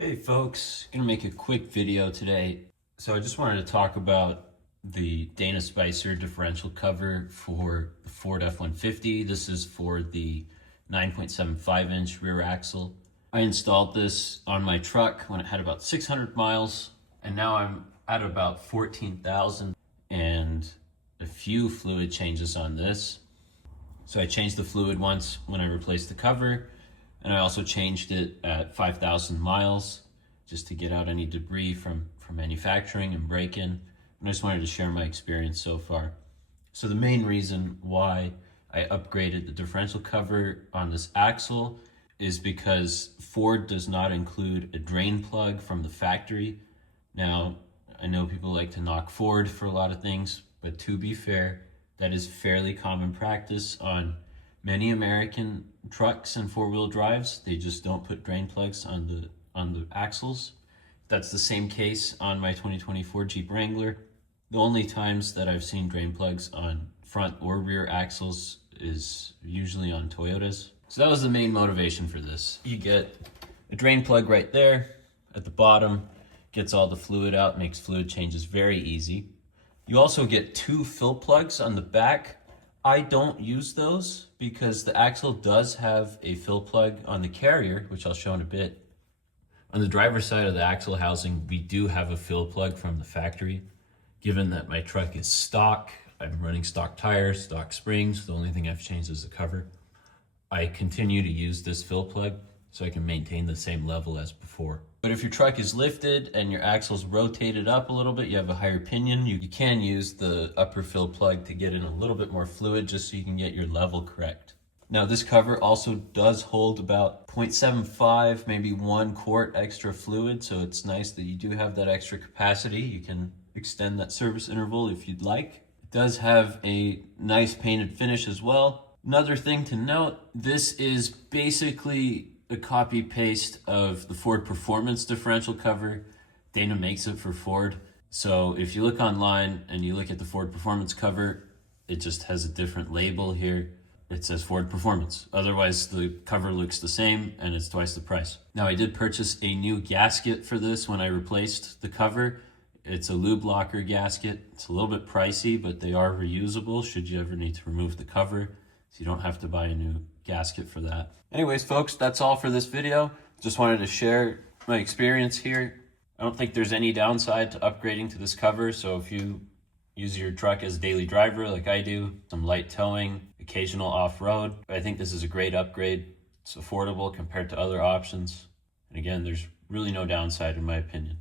Hey folks, gonna make a quick video today. So I just wanted to talk about the Dana Spicer differential cover for the Ford F-150. This is for the 9.75 inch rear axle. I installed this on my truck when it had about 600 miles, and now I'm at about 14,000 and a few fluid changes on this. So I changed the fluid once when I replaced the cover, and I also changed it at 5,000 miles just to get out any debris from manufacturing and break-in. And I just wanted to share my experience so far. So the main reason why I upgraded the differential cover on this axle is because Ford does not include a drain plug from the factory. Now, I know people like to knock Ford for a lot of things, but to be fair, that is fairly common practice on many American trucks and four-wheel drives. They just don't put drain plugs on the axles. That's the same case on my 2024 Jeep Wrangler. The only times that I've seen drain plugs on front or rear axles is usually on Toyotas. So that was the main motivation for this. You get a drain plug right there at the bottom, gets all the fluid out, makes fluid changes very easy. You also get two fill plugs on the back. I don't use those because the axle does have a fill plug on the carrier, which I'll show in a bit. On the driver's side of the axle housing, we do have a fill plug from the factory. Given that my truck is stock, I'm running stock tires, stock springs, the only thing I've changed is the cover. I continue to use this fill plug so I can maintain the same level as before. But if your truck is lifted and your axle's rotated up a little bit, you have a higher pinion, you can use the upper fill plug to get in a little bit more fluid just so you can get your level correct. Now this cover also does hold about 0.75, maybe 1 quart extra fluid, so it's nice that you do have that extra capacity. You can extend that service interval if you'd like. It does have a nice painted finish as well. Another thing to note, this is basically a copy paste of the Ford Performance differential cover. Dana makes it for Ford. So if you look online and you look at the Ford Performance cover, it just has a different label here. It says Ford Performance. Otherwise the cover looks the same and it's twice the price. Now I did purchase a new gasket for this when I replaced the cover. It's a lube locker gasket. It's a little bit pricey, but they are reusable should you ever need to remove the cover. So you don't have to buy a new gasket for that. Anyways, folks, that's all for this video. Just wanted to share my experience here. I don't think there's any downside to upgrading to this cover. So if you use your truck as a daily driver like I do, some light towing, occasional off-road, I think this is a great upgrade. It's affordable compared to other options. And again, there's really no downside in my opinion.